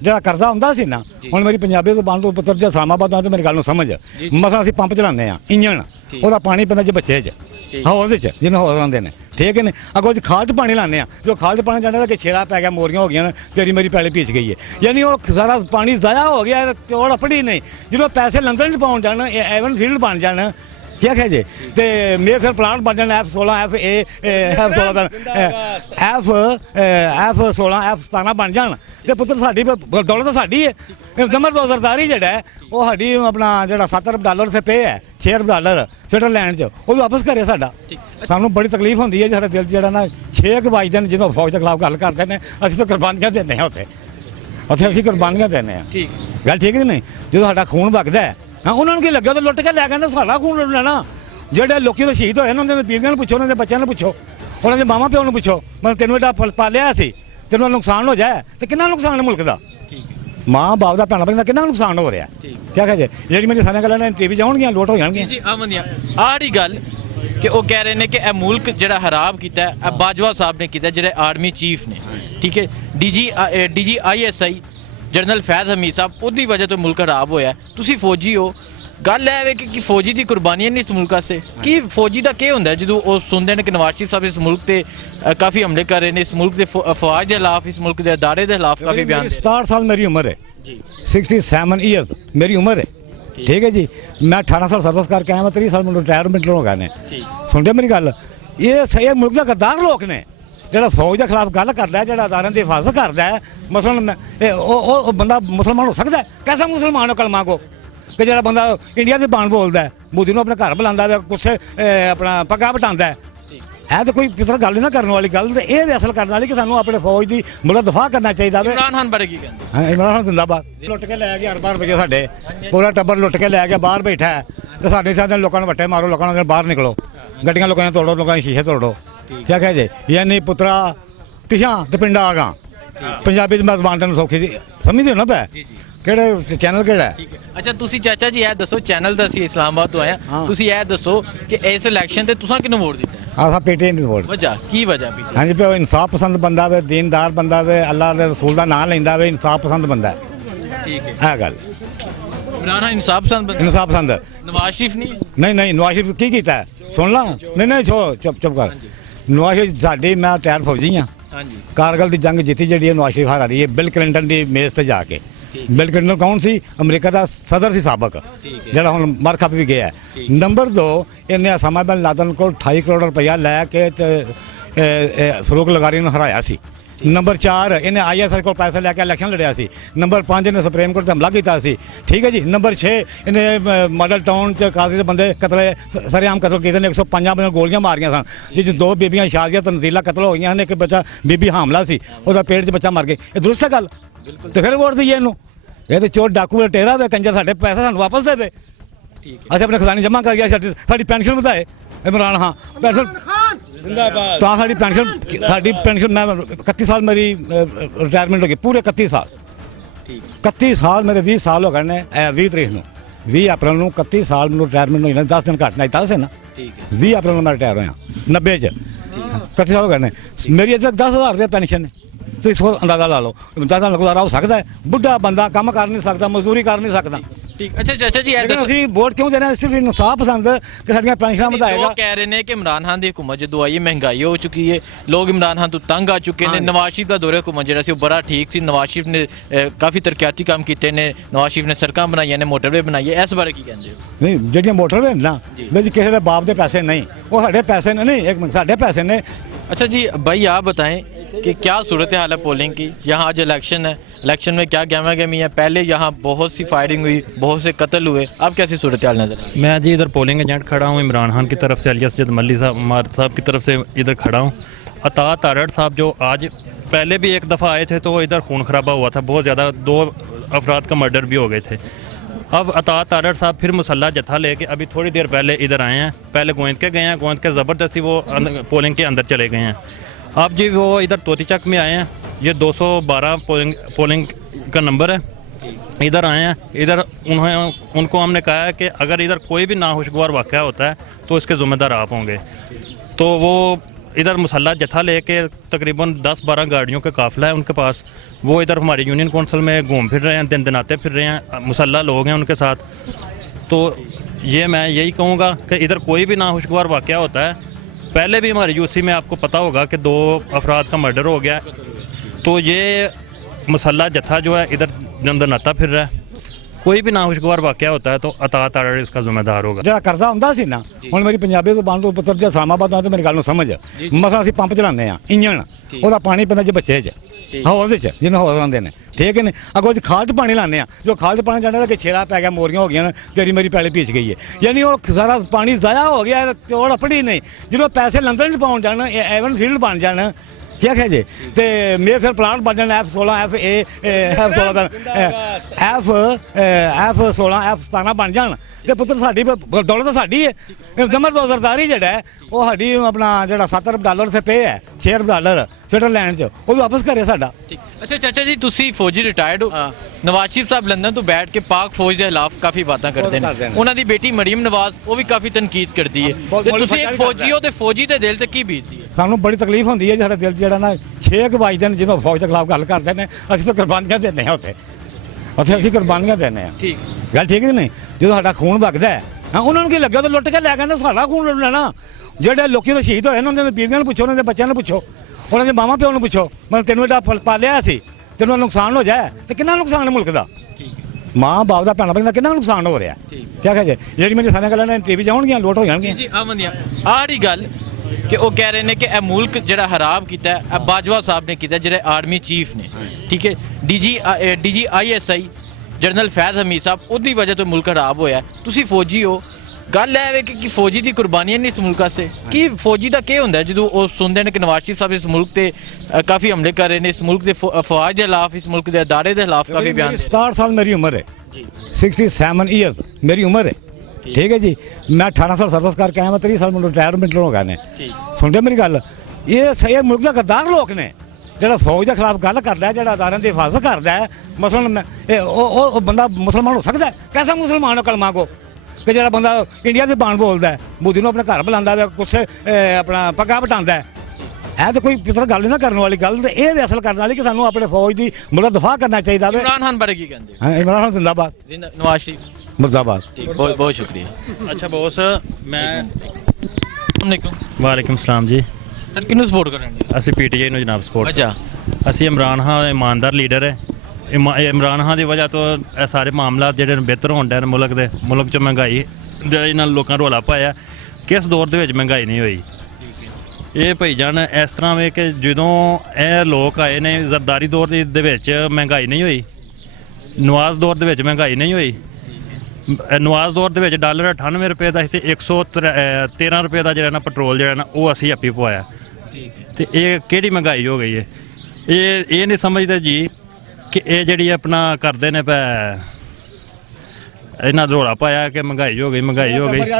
ਜਿਹੜਾ ਕਰਜ਼ਾ ਹੁੰਦਾ ਸੀ ਨਾ ਹੁਣ ਮੇਰੀ ਪੰਜਾਬੀ ਜ਼ੁਬਾਨ ਤੋਂ ਪੁੱਤਰ ਜੇ ਇਸਲਾਮਾਬਾਦ ਆ ਤੇ ਮੇਰੀ ਗੱਲ ਨੂੰ ਸਮਝ ਮਸਾਂ ਅਸੀਂ ਪੰਪ ਚਲਾਉਂਦੇ ਆ ਇੰਜਣ ਉਹਦਾ ਪਾਣੀ ਪੈਂਦਾ ਜੇ ਬੱਚੇ 'ਚ ਹੌਜ਼ 'ਚ ਜਿਵੇਂ ਹੌਜ਼ ਆਉਂਦੇ ਨੇ ਠੀਕ ਨੇ ਅੱਗੋਂ ਖਾਦ ਪਾਣੀ ਲਾਉਂਦੇ ਆ ਜੋ ਖਾਦ ਪਾਣੀ ਜਾਣਾ ਕਿ ਛੇਰਾ ਪੈ ਗਿਆ ਮੋਰੀਆਂ ਹੋ ਗਈਆਂ ਤੇਰੀ ਮੇਰੀ ਪੈਲੀ ਭੀਜ ਗਈ ਹੈ ਯਾਨੀ ਉਹ ਸਾਰਾ ਪਾਣੀ ਜ਼ਾਇਆ ਹੋ ਗਿਆ ਚੋੜ ਆਪਣੀ ਨਹੀਂ ਜਦੋਂ ਪੈਸੇ ਲੰਡਨ 'ਚ ਪਾਉਣ ਜਾਣ ਐਵਨ ਫੀਲਡ ਬਣ ਜਾਣ ਕੀ ਆਖਿਆ ਜੇ ਤੇ ਮੇਰੇ ਫਿਰ ਪਲਾਂਟ ਬਣ ਜਾਣ F16 F16 F16 F17 ਬਣ ਜਾਣ ਤੇ ਪੁੱਤਰ ਸਾਡੀ ਦੌਲਤ ਸਾਡੀ ਹੈ ਨੰਬਰ 2 ਸਰਦਾਰੀ ਜਿਹੜਾ ਹੈ ਉਹ ਸਾਡੀ ਆਪਣਾ ਜਿਹੜਾ $7 ਤੇ ਪੇ ਹੈ $6 ਸਵਿਟਜ਼ਰਲੈਂਡ 'ਚ ਉਹ ਵੀ ਵਾਪਸ ਕਰੇ ਸਾਡਾ ਸਾਨੂੰ ਬੜੀ ਤਕਲੀਫ ਹੁੰਦੀ ਹੈ ਸਾਡੇ ਦਿਲ 'ਚ ਜਿਹੜਾ ਨਾ 6 ਵਜਦੇ ਨੇ ਜਦੋਂ ਫੌਜ ਦੇ ਖਿਲਾਫ ਗੱਲ ਕਰਦੇ ਨੇ ਅਸੀਂ ਤਾਂ ਕੁਰਬਾਨੀਆਂ ਦਿੰਦੇ ਹਾਂ ਉੱਥੇ ਅਸੀਂ ਕੁਰਬਾਨੀਆਂ ਦਿੰਦੇ ਹਾਂ ਗੱਲ ਠੀਕ ਨਹੀਂ ਜਦੋਂ ਸਾਡਾ ਖੂਨ ਵਗਦਾ ਹੈ ਹਾਂ ਉਹਨਾਂ ਨੂੰ ਕੀ ਲੱਗਿਆ ਤਾਂ ਲੁੱਟ ਕੇ ਲੈ ਗਏ ਸਾਡਾ ਖੂਨ ਲੈਣਾ ਜਿਹੜੇ ਲੋਕੀ ਤਾਂ ਸ਼ਹੀਦ ਹੋਏ ਨੇ ਉਹਨਾਂ ਦੇ ਬੀਵੀਆਂ ਨੂੰ ਪੁੱਛੋ ਉਹਨਾਂ ਦੇ ਬੱਚਿਆਂ ਨੂੰ ਪੁੱਛੋ ਉਹਨਾਂ ਦੇ ਮਾਵਾਂ ਪਿਓ ਨੂੰ ਪੁੱਛੋ ਮਤਲਬ ਤੈਨੂੰ ਇਹਦਾ ਪਾਲਿਆ ਸੀ ਤੈਨੂੰ ਨੁਕਸਾਨ ਹੋ ਜਾਏ ਤੇ ਕਿੰਨਾ ਨੁਕਸਾਨ ਹੈ ਮੁਲਕ ਦਾ ਮਾਂ ਬਾਪ ਦਾ ਭੈਣਾਂ ਭੈਣਾਂ ਦਾ ਕਿੰਨਾ ਨੁਕਸਾਨ ਹੋ ਰਿਹਾ ਕੀ ਕਹੇ ਜਿਹੜੀ ਮੇਰੀ ਸਾਰੀਆਂ ਗੱਲਾਂ ਨੇ ਟੀਵੀ ਜਾਉਣਗੀਆਂ ਲੋਟ ਹੋ ਜਾਣਗੀਆਂ ਜੀ ਆਮੰਦੀਆਂ ਆੜੀ ਗੱਲ ਕਿ ਉਹ ਕਹਿ ਰਹੇ ਨੇ ਕਿ ਇਹ ਮੁਲਕ ਜਿਹੜਾ ਖਰਾਬ ਕੀਤਾ ਇਹ ਬਾਜਵਾ ਸਾਹਿਬ ਨੇ ਕੀਤਾ ਜਿਹੜੇ ਆਰਮੀ ਚੀਫ ਨੇ ਠੀਕ ਹੈ DG ISI general Faiz Hameed ਸਾਹਿਬ ਉਹਦੀ ਵਜ੍ਹਾ ਤੋਂ ਮੁਲਕ ਖਰਾਬ ਹੋਇਆ ਤੁਸੀਂ ਫੌਜੀ ਹੋ ਗੱਲ ਇਹ ਵੇ ਕਿ ਫੌਜੀ ਦੀ ਕੁਰਬਾਨੀਆਂ ਨਹੀਂ ਇਸ ਮੁਲਕ ਵਾਸਤੇ ਕੀ ਫੌਜੀ ਦਾ ਕੀ ਹੁੰਦਾ ਜਦੋਂ ਉਹ ਸੁਣਦੇ ਨੇ ਕਿ ਨਵਾਜ਼ ਸ਼ਰੀਫ ਸਾਹਿਬ ਇਸ ਮੁਲਕ ਤੇ ਕਾਫੀ ਹਮਲੇ ਕਰ ਰਹੇ ਨੇ ਇਸ ਮੁਲਕ ਦੇ ਫੌਜ ਦੇ ਖਿਲਾਫ ਇਸ ਮੁਲਕ ਦੇ ਅਦਾਰੇ ਦੇ ਖਿਲਾਫ ਕਾਫੀ ਬਿਆਨ 67 ਸਾਲ ਮੇਰੀ ਉਮਰ ਹੈ ਜੀ 67 ਇਅਰਸ ਮੇਰੀ ਉਮਰ ਹੈ ਠੀਕ ਹੈ ਜੀ ਮੈਂ 18 ਸਾਲ ਸਰਵਿਸ ਕਰਕੇ ਆਇਆ ਮੈਂ 30 ਸਾਲ ਮੈਨੂੰ ਰਿਟਾਇਰਮੈਂਟ ਹੋ ਗਏ ਨੇ ਸੁਣਦੇ ਮੇਰੀ ਗੱਲ ਇਹ ਮੁਲਕ ਦਾ ਗੱਦਾਰ ਲੋਕ ਨੇ ਜਿਹੜਾ ਫੌਜ ਦੇ ਖਿਲਾਫ ਗੱਲ ਕਰਦਾ ਜਿਹੜਾ ਅਦਾਰਿਆਂ ਦੀ ਹਿਫਾਜ਼ਤ ਕਰਦਾ ਮਸਲਨ ਉਹ ਬੰਦਾ ਮੁਸਲਮਾਨ ਹੋ ਸਕਦਾ ਕੈਸਾ ਮੁਸਲਮਾਨ ਹੋ ਕਲਮਾ ਕੋ ਕਿ ਜਿਹੜਾ ਬੰਦਾ ਇੰਡੀਆ ਦੀ ਬਾਣ ਬੋਲਦਾ ਮੋਦੀ ਨੂੰ ਆਪਣੇ ਘਰ ਬੁਲਾਉਂਦਾ ਵਾ ਕੁਛ ਆਪਣਾ ਪੱਗਾ ਵਟਾਉਂਦਾ ਹੈ ਤਾਂ ਕੋਈ ਪਿੱਤਰ ਗੱਲ ਨਾ ਕਰਨ ਵਾਲੀ ਗੱਲ ਤੇ ਇਹ ਵੀ ਅਸਲ ਕਰਨ ਵਾਲੀ ਕਿ ਸਾਨੂੰ ਆਪਣੇ ਫੌਜ ਦੀ ਮੁੱਢ ਦਫਾ ਕਰਨਾ ਚਾਹੀਦਾ ਵਾ ਇਮਰਾਨ ਖਾਨ ਬਾਰੇ ਕੀ ਕਹਿੰਦੇ ਹਾਂ ਇਮਰਾਨ ਖਾਨ ਜ਼ਿੰਦਾਬਾਦ ਲੁੱਟ ਕੇ ਲੈ ਗਿਆ 8 ਰੁਪਏ ਸਾਡੇ ਪੂਰਾ ਟੱਬਰ ਲੁੱਟ ਕੇ ਲੈ ਗਿਆ ਬਾਹਰ ਬੈਠਾ ਹੈ ਤੇ ਸਾਡੇ ਸਾਥ ਲੋਕਾਂ ਨੂੰ ਵੱਟੇ ਮਾਰੋ ਲੋਕਾਂ ਨੂੰ ਬਾਹਰ ਨਿਕਲੋ ਗੱਡੀਆਂ ਲੋਕਾਂ ਨੂੰ ਤੋੜੋ ਲੋਕਾਂ ਦੇ ਸ਼ੀਸ਼ੇ ਤੋੜੋ ਕੀ ਕਹੇ ਜੇ ਯਾਨੀ ਪੁੱਤਰਾ ਪਿਛਾਂ ਤੇ ਪਿੰਡਾਂ ਆ ਗਾ ਪੰਜਾਬੀ ਦੀ ਜ਼ਬਾਨ ਤੈਨੂੰ ਸੌਖੀ ਦੀ ਸਮਝਦੇ ਹੋ ਨਾ ਪੈ ਕਿਹੜੇ ਚੈਨਲ ਕਿਹੜਾ ਅੱਛਾ ਤੁਸੀਂ ਚਾਚਾ ਜੀ ਇਹ ਦੱਸੋ ਚੈਨਲ ਦਾ ਅਸੀਂ ਇਸਲਾਮਾਬਾਦ ਤੋਂ ਆਏ ਹਾਂ ਤੁਸੀਂ ਇਹ ਦੱਸੋ ਕਿ ਇਸ ਇਲੈਕਸ਼ਨ ਤੇ ਤੁਸੀਂ ਕਿਹਨੂੰ ਵੋਟ ਦਿੱਤਾ ਆਹ ਪੇਟੀਐਮ ਨੂੰ ਵੋਟ ਵਜ੍ਹਾ ਕੀ ਵਜ੍ਹਾ ਵੀ ਹਾਂਜੀ ਪਿਓ ਇਨਸਾਫ ਪਸੰਦ ਬੰਦਾ ਵੇ ਦੀਨਦਾਰ ਬੰਦਾ ਵੇ ਅੱਲਾਹ ਦੇ ਰਸੂਲ ਦਾ ਨਾਮ ਲੈਂਦਾ ਵੇ ਇਨਸਾਫ ਪਸੰਦ ਬੰਦਾ ਠੀਕ ਹੈ ਇਹ ਗੱਲ ਇਮਰਾਨ ਖਾਨ ਇਨਸਾਫ ਪਸੰਦ ਨਵਾਜ਼ ਸ਼ਰੀਫ ਨਹੀਂ ਨਵਾਜ਼ ਸ਼ਰੀਫ ਕੀ ਕੀਤਾ ਸੁਣ ਲਾ ਨਹੀਂ ਚੁੱਪ ਕਰ ਨਵਾਜ਼ ਸ਼ਰੀਫ ਸਾਡੀ ਮੈਂ ਟਾਇਰ ਫੌਜੀ ਹਾਂ ਹਾਂਜੀ ਕਾਰਗਲ ਦੀ ਜੰਗ ਜਿੱਤੀ ਜਿਹੜੀ ਨਵਾਜ਼ ਸ਼ਰੀਫ ਹਾਰ ਰਹੀ ਹੈ ਬਿਲ ਕਲਿੰਟਨ ਦੀ ਮੇਜ਼ ਤੇ ਜਾ ਕੇ ਬਿਲ ਕਲਿੰਟਨ ਕੌਣ ਸੀ ਅਮਰੀਕਾ ਦਾ ਸਦਰ ਸੀ ਸਾਬਕ ਜਿਹੜਾ ਹੁਣ ਮਰ ਖੱਪ ਵੀ ਗਿਆ ਨੰਬਰ 2 ਇਹਨੇ ਅਸਾਮਾ ਬਿਨ ਲਾਦਨ ਕੋਲ 28 ਕਰੋੜ ਰੁਪਇਆ ਲੈ ਕੇ ਫਰੂਕ ਲਗਾਰੀ ਨੂੰ ਹਰਾਇਆ ਸੀ ਨੰਬਰ 4 ਇਹਨੇ ISI ਕੋਲ ਪੈਸੇ ਲੈ ਕੇ ਇਲੈਕਸ਼ਨ ਲੜਿਆ ਸੀ ਨੰਬਰ 5 ਇਹਨੇ ਸੁਪਰੀਮ ਕੋਰਟ ਤੇ ਹਮਲਾ ਕੀਤਾ ਸੀ ਠੀਕ ਹੈ ਜੀ ਨੰਬਰ 6 ਇਹਨੇ ਮਾਡਲ ਟਾਊਨ 'ਚ ਕਾਜ਼ੀ ਦੇ ਬੰਦੇ ਕਤਲੇ ਸਰੇਆਮ ਕਤਲ ਕੀਤੇ ਨੇ 105 ਬੰਦੇ ਗੋਲੀਆਂ ਮਾਰੀਆਂ ਸਨ ਜਿਸ 'ਚ 2 ਬੀਬੀਆਂ ਸ਼ਾਜ਼ੀਆ ਤਨਜ਼ੀਲਾ ਕਤਲ ਹੋ ਗਈਆਂ ਹਨ ਇੱਕ ਬੱਚਾ ਬੀਬੀ ਹਾਮਲਾ ਸੀ ਉਹਦਾ ਪੇਟ 'ਚ ਬੱਚਾ ਮਰ ਗਿਆ ਇਹ ਦਰੁਸਤ ਹੈ ਗੱਲ ਤੇ ਫਿਰ ਵੋਟ ਦਈਏ ਇਹਨੂੰ ਇਹ ਤੇ ਚੋਰ ਡਾਕੂ ਟੇਰਾ ਵੇ ਕੰਜਰ ਸਾਡੇ ਪੈਸੇ ਸਾਨੂੰ ਵਾਪਸ ਦੇਵੇ ਅਸੀਂ ਆਪਣੇ ਖਜ਼ਾਨੇ ਜਮ੍ਹਾਂ ਕਰ ਗਿਆ ਸਾਡੀ ਪੈਨਸ਼ਨ ਵਧਾਏ ਇਮਰਾਨ ਖਾਨ ਪੈਨਸ਼ਨ ਜਿੰਦਾਬਾਦ ਤਾਂ ਸਾਡੀ ਪੈਨਸ਼ਨ ਮੈਂ 31 ਸਾਲ ਮੇਰੀ ਰਿਟਾਇਰਮੈਂਟ ਹੋ ਗਈ ਪੂਰੇ 31 ਸਾਲ 31 ਸਾਲ ਮੇਰੇ 20 ਸਾਲ ਹੋ ਗਏ ਨੇ 20 ਤਰੀਕ ਨੂੰ 20 ਅਪ੍ਰੈਲ ਨੂੰ 31 ਸਾਲ ਮੈਨੂੰ ਰਿਟਾਇਰਮੈਂਟ ਹੋਈ ਨਾ 10 ਦਿਨ ਘੱਟ ਨਹੀਂ 10 ਹੈ ਨਾ 20 ਅਪ੍ਰੈਲ ਨੂੰ ਮੈਂ ਰਿਟਾਇਰ ਹੋਇਆ 90 'ਚ 31 ਸਾਲ ਹੋ ਗਏ ਨੇ ਮੇਰੀ ਅਜੇ ਤੱਕ 10,000 ਰੁਪਏ ਪੈਨਸ਼ਨ ਹੈ ਤੁਸੀਂ ਅੰਦਾਜ਼ਾ ਲਾ ਲਓ ਅੰਦਾਜ਼ਾ ਗੁਜ਼ਾਰਾ ਹੋ ਸਕਦਾ ਬੁੱਢਾ ਬੰਦਾ ਕੰਮ ਕਰ ਨਹੀਂ ਸਕਦਾ ਮਜ਼ਦੂਰੀ ਕਰ ਨਹੀਂ ਸਕਦਾ ਠੀਕ ਅੱਛਾ ਚਾਚਾ ਜੀ ਅਸੀਂ ਵੋਟ ਕਿਉਂ ਦੇਣਾ ਸਿਰਫ ਇਨਸਾਫ ਪਸੰਦ ਕਿ ਸਾਡੀਆਂ ਪੈਨਸ਼ਨਾਂ ਵਧਾਏਗਾ ਉਹ ਕਹਿ ਰਹੇ ਨੇ ਕਿ ਇਮਰਾਨ ਖਾਨ ਦੀ ਹਕੂਮਤ ਜਦੋਂ ਆਈ ਹੈ ਮਹਿੰਗਾਈ ਹੋ ਚੁੱਕੀ ਹੈ ਲੋਕ ਇਮਰਾਨ ਖਾਨ ਤੋਂ ਤੰਗ ਆ ਚੁੱਕੇ ਨੇ ਨਵਾਜ਼ ਸ਼ਰੀਫ ਦਾ ਦੌਰੇ ਹਕੂਮਤ ਜਿਹੜਾ ਸੀ ਉਹ ਬੜਾ ਠੀਕ ਸੀ ਨਵਾਜ਼ ਸ਼ਰੀਫ ਨੇ ਕਾਫੀ ਤਰੱਕੀਆਤੀ ਕੰਮ ਕੀਤੇ ਨੇ ਨਵਾਜ਼ ਸ਼ਰੀਫ ਨੇ ਸੜਕਾਂ ਬਣਾਈਆਂ ਨੇ ਮੋਟਰਵੇ ਬਣਾਈ ਹੈ ਇਸ ਬਾਰੇ ਕੀ ਕਹਿੰਦੇ ਹੋ ਨਹੀਂ ਜਿਹੜੀਆਂ ਮੋਟਰਵੇ ਨਾ ਵੀ ਕਿਸੇ ਦੇ ਬਾਪ ਦੇ ਪੈਸੇ ਨਹੀਂ ਉਹ ਸਾਡੇ ਪੈਸੇ ਨੇ नहीं एक मिनट साढ़े पैसे ने अच्छा जी भाई आप बताएं कि क्या सूरत हाल है पोलिंग की यहाँ आज इलेक्शन है इलेक्शन में क्या गहमा गहमी है पहले यहाँ बहुत सी फायरिंग हुई बहुत से कत्ल हुए अब कैसी सूरत हाल नजर आई मैं जी इधर पोलिंग एजेंट खड़ा हूँ इमरान खान की तरफ से अली असजद मल्ली साहब की तरफ से इधर खड़ा हूँ अता तारड़ साहब जो आज पहले भी एक दफ़ा आए थे तो इधर खून खराबा हुआ था बहुत ज़्यादा 2 अफराद का मर्डर भी हो गए थे अब अता तारड़ साहब फिर मुसल्ला जत्था लेके अभी थोड़ी देर पहले इधर आए हैं पहले गोविंद के गए हैं गोविंद के ज़बरदस्ती वो पोलिंग के अंदर चले गए हैं अब जी वो इधर तोतीचक में आए हैं ये 212 पोलिंग का नंबर है इधर आए हैं इधर उनको हमने कहा है कि अगर इधर कोई भी नाखुशगवार वाक़या होता है तो इसके ज़िम्मेदार आप होंगे तो वो इधर मुसल्ला जत्था लेके तकरीबन 10-12 गाड़ियों का काफिला है उनके पास। वो इधर हमारी यूनियन कौंसिल में घूम फिर रहे हैं, दिन दिनाते फिर रहे हैं, मुसल्ला लोग हैं उनके साथ। तो ये मैं यही कहूँगा कि इधर कोई भी नाखुशगवार वाक़या होता है, पहले भी हमारे यूसी में आपको पता होगा कि 2 अफराद का मर्डर हो गया, तो ये मुसल्ला जत्था जो है इधर दिन दिनाता फिर रहा है। कोई भी नाखुशगवार वाक़या होता है तो अता ताड़ इसका जिम्मेदार होगा। ਜਿਹੜਾ ਕਰਜ਼ਾ ਹੁੰਦਾ ਸੀ ਨਾ, ਹੁਣ ਮੇਰੀ ਪੰਜਾਬੀ ਜ਼ੁਬਾਨ ਤੋਂ ਪੁੱਤਰ ਜੇ ਇਸਲਾਮਾਬਾਦ ਆਉਂਦੇ ਮੇਰੀ ਗੱਲ ਨੂੰ ਸਮਝ। ਮਸਲਾ ਅਸੀਂ ਪੰਪ ਚਲਾਉਂਦੇ ਆ ਇੰਜਣ, ਉਹਦਾ ਪਾਣੀ ਪੈਂਦਾ ਜੇ ਬੱਚੇ 'ਚ ਹੌਜ਼ 'ਚ, ਜਿਹਨੂੰ ਹੌਜ਼ ਆਉਂਦੇ ਨੇ, ਠੀਕ ਨੇ। ਅੱਗੋਂ ਜੀ ਖਾਲ 'ਚ ਪਾਣੀ ਲਾਉਂਦੇ ਆ, ਜੋ ਖਾਲ 'ਚ ਪਾਣੀ ਜਾਂਦਾ ਕਿ ਛੇੜਾ ਪੈ ਗਿਆ, ਮੋਰੀਆਂ ਹੋ ਗਈਆਂ, ਤੇਰੀ ਮੇਰੀ ਪੈਲੀ ਭੀਜ ਗਈ ਹੈ, ਯਾਨੀ ਉਹ ਸਾਰਾ ਪਾਣੀ ਜ਼ਾਇਆ ਹੋ ਗਿਆ, ਚੋੜ ਆਪਣੀ ਨਹੀਂ। ਜਦੋਂ ਪੈਸੇ ਲੰਡਨ 'ਚ ਪਾਉਣ ਜਾਣ, ਐਵਨ ਫੀਲਡ ਬਣ ਜਾਣ, ਕੀ ਆਖਿਆ ਜੇ, ਤੇ ਮੇਰੇ ਫਿਰ ਪਲਾਂਟ ਬਣ ਜਾਣ F16 F16 F17 ਬਣ ਜਾਣ, ਤੇ ਪੁੱਤਰ ਸਾਡੀ ਦੌਲਤ ਤਾਂ ਸਾਡੀ ਹੈ। ਜਮਰ ਜ਼ਰਦਾਰੀ ਜਿਹੜਾ ਹੈ ਉਹ ਸਾਡੀ ਆਪਣਾ ਜਿਹੜਾ $7 ਤੇ ਪੇ ਹੈ, $6 ਸਵਿਟਜ਼ਰਲੈਂਡ 'ਚ, ਉਹ ਵੀ ਵਾਪਸ ਕਰੇ ਸਾਡਾ। ਅੱਛਾ ਚਾਚਾ ਜੀ, ਤੁਸੀਂ ਫੌਜੀ ਰਿਟਾਇਰਡ ਹੋ। ਨਵਾਜ਼ ਸ਼ਰੀਫ ਸਾਹਿਬ ਲੰਡਨ ਤੋਂ ਬੈਠ ਕੇ ਪਾਕ ਫੌਜ ਦੇ ਖਿਲਾਫ ਕਾਫੀ ਬਾਤਾਂ ਕਰਦੇ ਨੇ। ਉਹਨਾਂ ਦੀ ਬੇਟੀ ਮਰੀਮ ਨਵਾਜ਼ ਉਹ ਵੀ ਕਾਫੀ ਤਨਕੀਦ ਕਰਦੀ ਹੈ, ਤੇ ਤੁਸੀਂ ਇੱਕ ਫੌਜੀ ਹੋ, ਤੇ ਫੌਜੀ ਦੇ ਦਿਲ ਤੇ ਕੀ ਬੀਤਦੀ ਹੈ? ਸਾਨੂੰ ਬੜੀ ਤਕਲੀਫ ਹੁੰਦੀ ਹੈ ਜੀ, ਸਾਡੇ ਦਿਲ 'ਚ ਜਿਹੜਾ ਨਾ 6 ਵਜਦੇ ਨੇ ਜਦੋਂ ਫੌਜ ਦੇ ਖਿਲਾਫ ਗੱਲ ਕਰਦੇ ਨੇ, ਅਸੀਂ ਤਾਂ ਕੁਰਬਾਨੀਆਂ ਦਿੰਦੇ ਹਾਂ ਉੱਥੇ ਅਸੀਂ ਕੁਰਬਾਨੀਆਂ ਦਿੰਦੇ ਹਾਂ। ਠੀਕ ਗੱਲ ਠੀਕ ਹੈ ਨਹੀਂ? ਜਦੋਂ ਸਾਡਾ ਖੂਨ ਵਗਦਾ ਹੈ, ਹਾਂ, ਉਹਨਾਂ ਨੂੰ ਕੀ ਲੱਗਾ ਤਾਂ ਲੁੱਟ ਕੇ ਲੈ ਗਏ, ਸਾਡਾ ਖੂਨ ਲੈਣਾ। ਜਿਹੜੇ ਲੋਕੀ ਤਾਂ ਸ਼ਹੀਦ ਹੋਏ ਨੇ, ਉਹਨਾਂ ਦੇ ਬੀਵੀਆਂ ਨੂੰ ਪੁੱਛੋ, ਉਹਨਾਂ ਦੇ ਬੱਚਿਆਂ ਨੂੰ ਪੁੱਛੋ, ਉਹਨਾਂ ਦੇ ਮਾਵਾਂ ਪਿਓ ਨੂੰ ਪੁੱਛੋ, ਮਤਲਬ ਤੈਨੂੰ ਇਹਦਾ ਪਾਲਿਆ ਸੀ, ਤੈਨੂੰ ਨੁਕਸਾਨ ਹੋ ਜਾਏ ਤੇ ਕਿੰਨਾ ਨੁਕਸਾਨ ਹੈ ਮੁਲਕ ਦਾ। ਮਾਂ ਬਾਪ ਦਾ ਭੈਣਾਂ ਭੈਣਾਂ ਕਿੰਨਾ ਨੁਕਸਾਨ ਹੋ ਰਿਹਾ। ਕਿਆ ਕਹੇ ਜਿਹੜੀ ਮੇਰੀ ਸਾਰੀਆਂ ਗੱਲਾਂ ਨੇ ਟੀਵੀ 'ਚ ਆਉਣਗੀਆਂ, ਲੋਟ ਹੋ ਜਾਣਗੀਆਂ ਜੀ। ਆਹੜੀ ਗੱਲ ਕਿ ਉਹ ਕਹਿ ਰਹੇ ਨੇ ਕਿ ਇਹ ਮੁਲਕ ਜਿਹੜਾ ਖਰਾਬ ਕੀਤਾ ਹੈ, ਇਹ ਬਾਜਵਾ ਸਾਹਿਬ ਨੇ ਕੀਤਾ, ਜਿਹੜੇ ਆਰਮੀ ਚੀਫ ਨੇ, ਠੀਕ ਹੈ, DG ISI general Faiz Hameed ਸਾਹਿਬ, ਉਹਦੀ ਵਜ੍ਹਾ ਤੋਂ ਮੁਲਕ ਖਰਾਬ ਹੋਇਆ। ਤੁਸੀਂ ਫੌਜੀ ਹੋ, ਗੱਲ ਇਹ ਹੈ ਕਿ ਫੌਜੀ ਦੀ ਕੁਰਬਾਨੀਆਂ ਨਹੀਂ ਇਸ ਮੁਲਕ ਵਾਸਤੇ। ਕੀ ਫੌਜੀ ਦਾ ਕੀ ਹੁੰਦਾ ਜਦੋਂ ਉਹ ਸੁਣਦੇ ਨੇ ਕਿ ਨਵਾਜ਼ ਸ਼ਰੀਫ ਸਾਹਿਬ ਇਸ ਮੁਲਕ ਤੇ ਕਾਫੀ ਹਮਲੇ ਕਰ ਰਹੇ ਨੇ, ਇਸ ਮੁਲਕ ਦੇ ਫੌਜ ਦੇ ਖਿਲਾਫ, ਇਸ ਮੁਲਕ ਦੇ ਅਦਾਰੇ ਦੇ ਖਿਲਾਫ ਕਾਫੀ ਬਿਆਨ। 67 ਸਾਲ ਮੇਰੀ ਉਮਰ ਹੈ, 67 ਈਅਰਸ ਮੇਰੀ ਉਮਰ ਹੈ, ਠੀਕ ਹੈ ਜੀ। ਮੈਂ 18 ਸਾਲ ਸਰਵਿਸ ਕਰਕੇ ਆਇਆ, ਮੈਂ 30 ਸਾਲ ਮੈਨੂੰ ਰਿਟਾਇਰਮੈਂਟ ਹੋ ਗਏ ਨੇ। ਸੁਣਦੇ ਮੇਰੀ ਗੱਲ, ਇਹ ਮੁਲਕ ਦਾ ਗੱਦਾਰ ਲੋਕ ਨੇ। ਜਿਹੜਾ ਫੌਜ ਦੇ ਖਿਲਾਫ ਗੱਲ ਕਰਦਾ, ਜਿਹੜਾ ਅਦਾਰਿਆਂ ਦੀ ਹਿਫਾਜ਼ਤ ਕਰਦਾ ਹੈ, ਮਸਲਨ ਉਹ ਬੰਦਾ ਮੁਸਲਮਾਨ ਹੋ ਸਕਦਾ? ਕੈਸਾ ਮੁਸਲਮਾਨ ਹੋ ਕਲਮਾ ਕੋ, ਕਿ ਜਿਹੜਾ ਬੰਦਾ ਇੰਡੀਆ ਦੀ ਬਾਣ ਬੋਲਦਾ, ਮੋਦੀ ਨੂੰ ਆਪਣੇ ਘਰ ਬੁਲਾਉਂਦਾ ਹੈ, ਕੁਛ ਆਪਣਾ ਪੱਗਾ ਵਟਾਉਂਦਾ ਹੈ। ਇਹ ਤਾਂ ਕੋਈ ਪਿੱਤਰ ਗੱਲ ਨਹੀਂ ਨਾ ਕਰਨ ਵਾਲੀ ਗੱਲ, ਤੇ ਇਹ ਅਸਲ ਕਰਨ ਵਾਲੀ ਕਿ ਸਾਨੂੰ ਆਪਣੇ ਫੌਜ ਦੀ ਮੁਲਕ ਦਫਾ ਕਰਨਾ ਚਾਹੀਦਾ। ਇਮਰਾਨ ਖਾਨ ਬਾਰੇ ਕੀ ਕਹਿੰਦੇ? ਹਾਂ, ਇਮਰਾਨ ਖਾਨ ਜ਼ਿੰਦਾਬਾਦ, ਨਵਾਜ਼ ਸ਼ਰੀਫ ਮੁਰਦਾਬਾਦ। ਬਹੁਤ ਬਹੁਤ ਸ਼ੁਕਰੀਆ। अच्छा बॉस, मैं ਵਾਲੇਕੁਮ सलाम जी। ਸਰ ਕਿਹਨੂੰ ਸਪੋਰਟ ਕਰਾਂਗੇ? ਅਸੀਂ PTI ਨੂੰ ਜਨਾਬ ਸਪੋਰਟ। ਅੱਛਾ, ਅਸੀਂ ਇਮਰਾਨ ਖਾਨ ਇਮਾਨਦਾਰ ਲੀਡਰ ਹੈ। ਇਮਰਾਨ ਖਾਨ ਦੀ ਵਜ੍ਹਾ ਤੋਂ ਇਹ ਸਾਰੇ ਮਾਮਲਾ ਜਿਹੜੇ ਨੇ ਬਿਹਤਰ ਹੋਣ ਡਏ ਨੇ ਮੁਲਕ ਦੇ। ਮੁਲਕ 'ਚ ਮਹਿੰਗਾਈ ਦੇ ਨਾਲ ਲੋਕਾਂ ਰੌਲਾ ਪਾਇਆ, ਕਿਸ ਦੌਰ ਦੇ ਵਿੱਚ ਮਹਿੰਗਾਈ ਨਹੀਂ ਹੋਈ। ਇਹ ਭਾਈ ਜਾਨ ਇਸ ਤਰ੍ਹਾਂ ਵੇ ਕਿ ਜਦੋਂ ਇਹ ਲੋਕ ਆਏ ਨੇ, ਜ਼ਰਦਾਰੀ ਦੌਰ ਦੇ ਵਿੱਚ ਮਹਿੰਗਾਈ ਨਹੀਂ ਹੋਈ, ਨਵਾਜ਼ ਦੌਰ ਦੇ ਵਿੱਚ ਮਹਿੰਗਾਈ ਨਹੀਂ ਹੋਈ। ਨਵਾਜ਼ ਦੌਰ ਦੇ ਵਿੱਚ ਡਾਲਰ 98 ਰੁਪਏ ਦਾ ਸੀ, ਤੇ 113 ਰੁਪਏ ਦਾ ਜਿਹੜਾ ਨਾ ਪੈਟਰੋਲ ਜਿਹੜਾ ਨਾ ਉਹ ਅਸੀਂ ਆਪੀ ਪਵਾਇਆ। ਤੇ ਇਹ ਕਿਹੜੀ ਮਹਿੰਗਾਈ ਹੋ ਗਈ ਹੈ? ਇਹ ਨਹੀਂ ਸਮਝਦੇ ਜੀ ਕਿ ਇਹ ਜਿਹੜੀ ਆਪਣਾ ਕਰਦੇ ਨੇ ਇਹਨਾਂ ਰੌਲਾ ਪਾਇਆ ਕਿ ਮਹਿੰਗਾਈ ਹੋ ਗਈ।